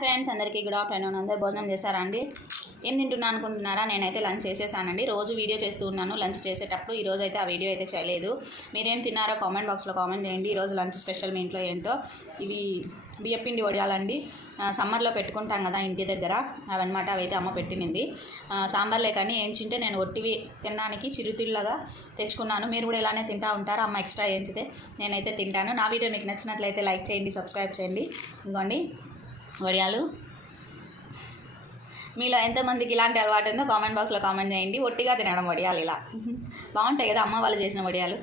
Friends అందరికీ good afternoon. అందరు భోజనం చేశారా అండి? ఏం తింటున్నా అనుకుంటున్నారా? నేనైతే లంచ్ చేసేసానండి. రోజు వీడియో చేస్తూ ఉన్నాను లంచ్ చేసేటప్పుడు. ఈరోజు అయితే ఆ వీడియో అయితే చేయలేదు. మీరేం తిన్నారో కామెంట్ బాక్స్లో కామెంట్ చేయండి. ఈరోజు లంచ్ స్పెషల్ మీ ఇంట్లో ఏంటో. ఇవి బియ్యపిండి వడియాలండి. సమ్మర్లో పెట్టుకుంటాం కదా ఇంటి దగ్గర, అవన్నమాట. అవైతే అమ్మ పెట్టినింది. సాంబార్లే కానీ ఏంచింటే నేను ఒట్టివి తినడానికి చిరుతిళ్ళగా తెచ్చుకున్నాను. మీరు కూడా ఇలానే తింటూ ఉంటారు. అమ్మ ఎక్స్ట్రా ఏంచితే నేనైతే తింటాను. నా వీడియో మీకు నచ్చినట్లయితే లైక్ చేయండి, సబ్స్క్రైబ్ చేయండి. ఇదిగోండి వడియాలు. మీలో ఎంతమందికి ఇలాంటి అలవాటు ఉందో కామెంట్ బాక్స్లో కామెంట్ చేయండి. ఒట్టిగా తినడం వడియాలు ఇలా బాగుంటాయి కదా, అమ్మ వాళ్ళు చేసిన వడియాలు.